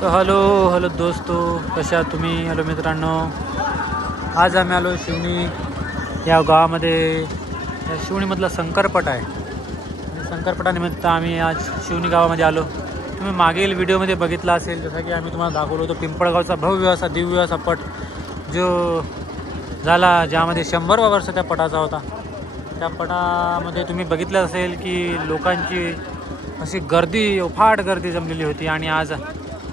तर hello hello दोस्तो कशा तुम्ही? हॅलो मित्रांनो आज आम्ही आलो शिवणी या गावामध्ये. या शिवणीमधला शंकरपट आहे. संकरपटानिमित्त शंकरपटानिमित्त आम्ही आज शिवणी गावामध्ये आलो. तुम्ही मागील व्हिडिओमध्ये बघितला असेल जसं की आम्ही तुम्हाला दाखवलो होतो पिंपळगावचा भव्य असा दिव्य असा पट जो झाला ज्यामध्ये शंभर वर्ष त्या पटाचा होता. त्या पटामध्ये तुम्ही बघितलं असेल की लोकांची अशी गर्दी फाट गर्दी जमलेली होती. आणि आज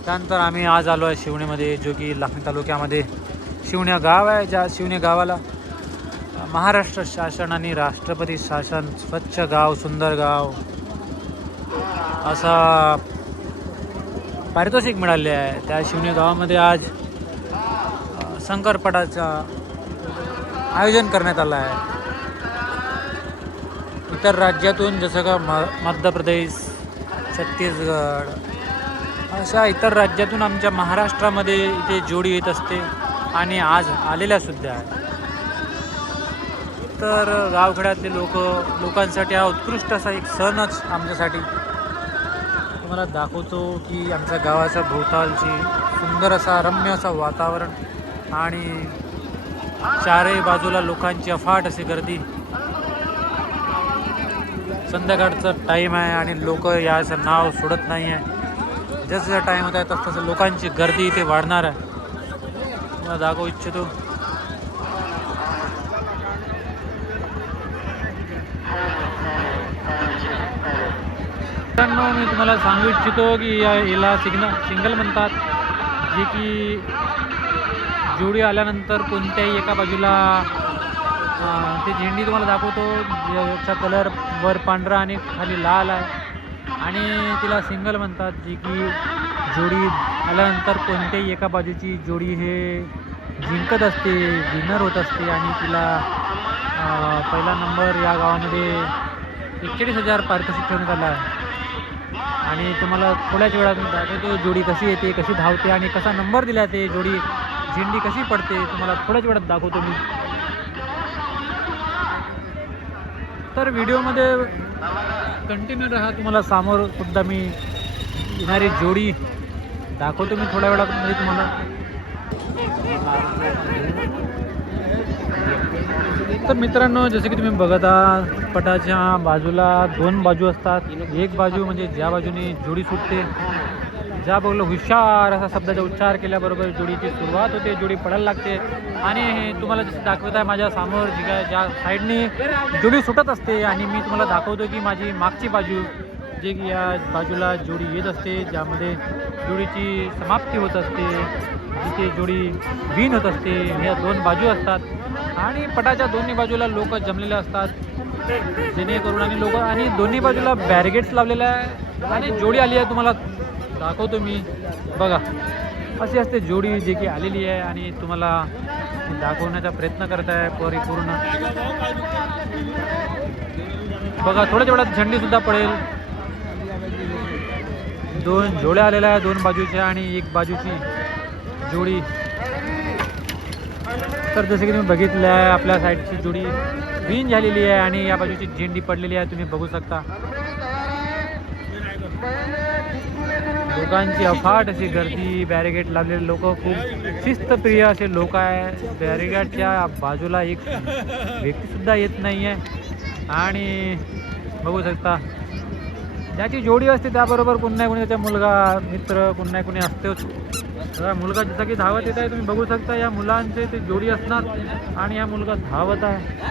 त्यानंतर आम्ही आज आलो आहे शिवणीमध्ये जो की लाखणी तालुक्यामध्ये. शिवण्या गाव आहे ज्या शिवण्या गावाला महाराष्ट्र शासन आणि राष्ट्रपती शासन स्वच्छ गाव सुंदर गाव असा पारितोषिक मिळाले आहे. त्या शिवणे गावामध्ये आज अ, शंकरपटाचं आयोजन करण्यात आलं आहे. इतर राज्यातून जसं का म मध्य प्रदेश छत्तीसगड अशा इतर राज्यातून आमच्या महाराष्ट्रामध्ये इथे जोडी येत असते आणि आज आलेल्या सुद्धा आहे तर गावखेड्यातले लोक लोकांसाठी हा उत्कृष्ट असा एक सणच आमच्यासाठी. तुम्हाला दाखवतो की आमच्या गावाच्या भोवतालची सुंदर असा रम्य असा वातावरण आणि चारही बाजूला लोकांची अफाट अशी गर्दी. संध्याकाळचा टाईम आहे आणि लोक याचं नाव सोडत नाही आहे जसं जसं टाईम होत आहे तसं तसं लोकांची गर्दी इथे वाढणार आहे. तुम्हाला दाखवू इच्छितो. मित्रांनो मी तुम्हाला सांगू इच्छितो की या याला सिग्नल सिंगल म्हणतात जे की जोडी आल्यानंतर कोणत्याही एका बाजूला ते झेंडी तुम्हाला दाखवतो ज्याचा कलर वर पांढरा आणि खाली लाल आहे. आणि तिला सिंगल म्हणतात जी की जोडी आल्यानंतर कोणत्याही एका बाजूची जोडी हे जिंकत असते विनर होत असते आणि तिला पहिला नंबर या गावामध्ये एक्केचाळीस हजार पारितोषिक ठेवण्यात आला आहे. आणि तुम्हाला थोड्याच वेळात मी दाखवतो जोडी कशी येते कशी धावते आणि कसा नंबर दिला ते जोडी झेंडी कशी पडते तुम्हाला थोड्याच वेळात दाखवतो मी. तर व्हिडिओमध्ये कंटिन्यू राहा तुम्हाला समोर सुद्धा मी येणारी जोडी दाखवतो मी थोड्या वेळामध्ये तुम्हाला. तर मित्रांनो जसे की तुम्ही बघत आहात पटाच्या बाजूला दोन बाजू असतात. एक बाजू म्हणजे ज्या बाजूने जोडी सुटते ज्या बाजूला हुशार असा शब्दाचा उच्चार केल्याबरोबर जोडीची सुरुवात होते जोडी पडायला लागते. आणि हे तुम्हाला जसं दाखवत आहे माझ्यासमोर जी काय ज्या साईडने जोडी सुटत असते आणि मी तुम्हाला दाखवतो की माझी मागची बाजू जे की या बाजूला जोडी येत असते ज्यामध्ये जोडीची समाप्ती होत असते जिथे जोडी विन होत असते या दोन बाजू असतात. आणि पटाच्या दोन्ही बाजूला लोक जमलेले असतात. जेणेकरून आणि लोक आणि दोन्ही बाजूला बॅरिगेट्स लावलेले आहे. आणि जोडी आली आहे तुम्हाला दाखवतो मी. बघा अशी असते जोडी जी की आलेली आहे आणि तुम्हाला दाखवण्याचा प्रयत्न करत आहे परिपूर्ण. बघा थोड्याच वेळात झंडीसुद्धा पडेल. दोन जोड्या आलेल्या आहे दोन बाजूच्या आणि एक बाजूची जोडी. तर जसं की तुम्ही बघितलं आहे आपल्या साईडची जोडी विन झालेली आहे आणि या बाजूची झेंडी पडलेली आहे तुम्ही बघू शकता. लोकांची अफाट अशी गर्दी बॅरिगेट लावलेले लोक खूप शिस्तप्रिय असे लोक आहे बॅरिगेटच्या बाजूला एक व्यक्तीसुद्धा येत नाही आहे आणि बघू शकता ज्याची जोडी असते त्याबरोबर कुणी कुणी त्याचा मुलगा मित्र कुणी कुणी असतोच. मुलगा जसा की धावत येत आहे तुम्ही बघू शकता या मुलांचे ते जोडी असणार आणि हा मुलगा धावत आहे.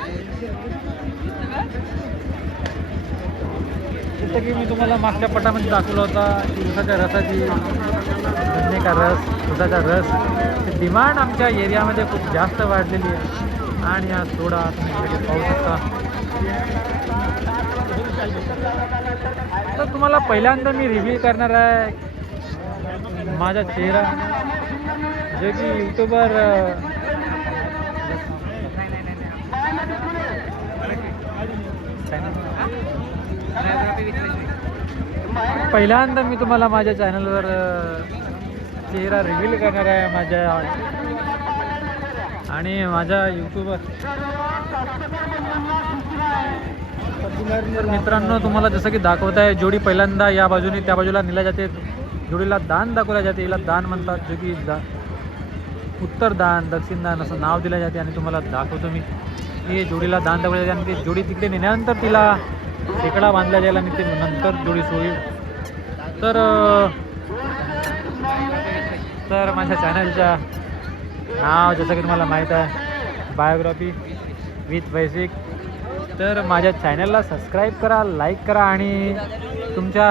जसं की मी तुम्हाला मागच्या पटामध्ये दाखवला होता की उसाच्या रसाची का रस उसाचा रस डिमांड आमच्या एरियामध्ये खूप जास्त वाढलेली आहे. आणि हा सोडा तुम्ही इकडे पाहू शकता. तर तुम्हाला पहिल्यांदा मी रिव्ह्यू करणार आहे माझा चेहरा जे की यूट्यूबर पहिल्यांदा मी तुम्हाला माझ्या चॅनलवर चेहरा रिव्हील करणार आहे माझ्या आणि माझ्या यूट्यूबवर मित्रांनो तुम्हाला जसं की दाखवत आहे जोडी पहिल्यांदा या बाजूने त्या बाजूला नेल्या जाते. जोडीला दान दाखवल्या जाते याला दान म्हणतात जो की दा उत्तर दान दक्षिण दान असं नाव दिलं जाते आणि तुम्हाला दाखवतो मी. हे जोडीला दान दाखवल्या जाते आणि ते जोडी तिकडे नेल्यानंतर तिला शेकडा बांधल्या जायला आणि ते नंतर जोडीस होईल. तर तर माझ्या चॅनलच्या नाव जसं की तुम्हाला माहीत आहे बायोग्राफी विथ बेसिक तर माझ्या चॅनलला सबस्क्राईब करा लाईक करा आणि तुमच्या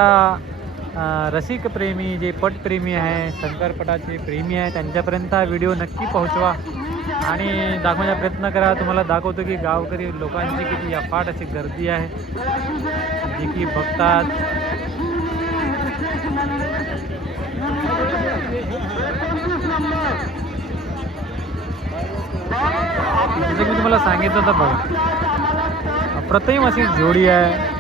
रसिकप्रेमी रसिक प्रेमी जे पटप्रेमी आहे शंकरपटाचे प्रेमी आहे त्यांच्यापर्यंत हा व्हिडिओ नक्की पोहोचवा. आणि दाखवण्याचा प्रयत्न करा. तुम्हाला दाखवतो की गावकरी लोकांची किती अफाट अशी गर्दी आहे. जी की बघतात. जसं की मी तुम्हाला सांगितलं होतं बघा. अप्रतिम अशी जोडी आहे.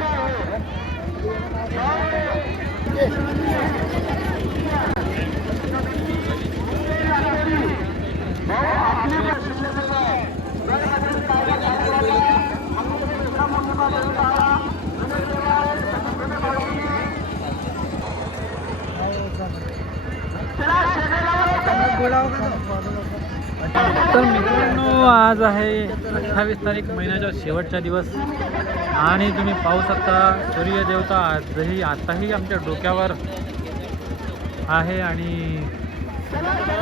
तर मित्रांनो आज आहे अठ्ठावीस तारीख महिन्याचा शेवटचा दिवस. आणि तुम्ही पाहू शकता सूर्यदेवता आजही आताही आमच्या डोक्यावर आहे आणि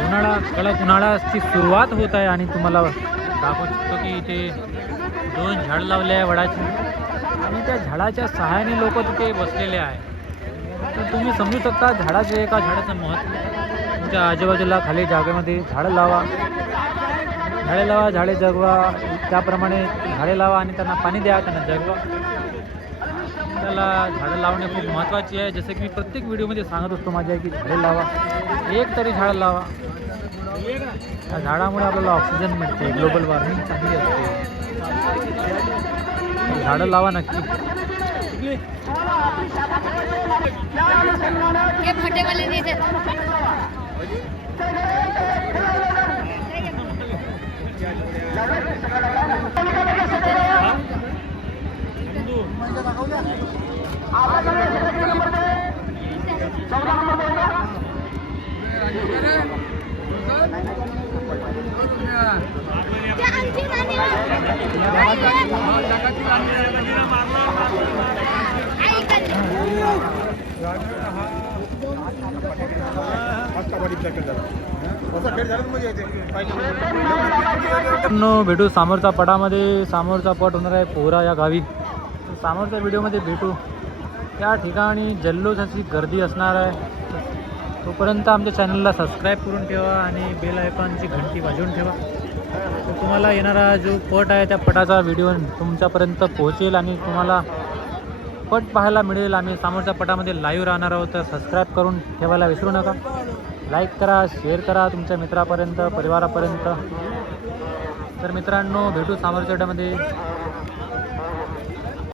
उन्हाळा कडक उन्हाळ्याची सुरुवात होत आहे. आणि तुम्हाला दाखवू शकतो की इथे दोन झाड लावले आहे वडाची. आणि त्या झाडाच्या सहाय्याने लोक तिथे बसलेले आहे. तर तुम्ही समजू शकता झाडाचे एका झाडाचं महत्त्व तुमच्या आजूबाजूला खाली जागेमध्ये झाडं लावा. झाडे लावा झाडे जगवा. त्याप्रमाणे झाडे लावा आणि त्यांना पाणी द्या त्यांना जगवा. त्याला झाडं लावणे खूप महत्त्वाची आहे. जसं की मी प्रत्येक व्हिडिओमध्ये सांगत असतो माझ्या की झाडे लावा. एक तरी झाड लावा. त्या झाडामुळे आपल्याला ऑक्सिजन मिळते. ग्लोबल वॉर्मिंग चांगली असते. झाडं लावा नक्की. हे फटेवाले नाही देत भेटू समोरचा पटामध्ये. समोरचा पट होणार आहे पोहरा या गावी. समोरच्या व्हिडिओमध्ये भेटू. त्या ठिकाणी जल्लोष अशी गर्दी असणार आहे. तोपर्यंत आमच्या चॅनलला सबस्क्राईब करून ठेवा आणि बेल आयकॉनची घंटी वाजवून ठेवा. तर तुम्हाला येणारा जो पट आहे त्या पटाचा व्हिडिओ तुमच्यापर्यंत पोहोचेल आणि तुम्हाला पट पाहायला मिळेल. आम्ही समोरच्या पटामध्ये लाईव्ह राहणार आहोत. तर सबस्क्राईब करून ठेवायला विसरू नका. लाईक करा शेअर करा तुमच्या मित्रापर्यंत परिवारापर्यंत. तर मित्रांनो भेटू सामोरच्या पटामध्ये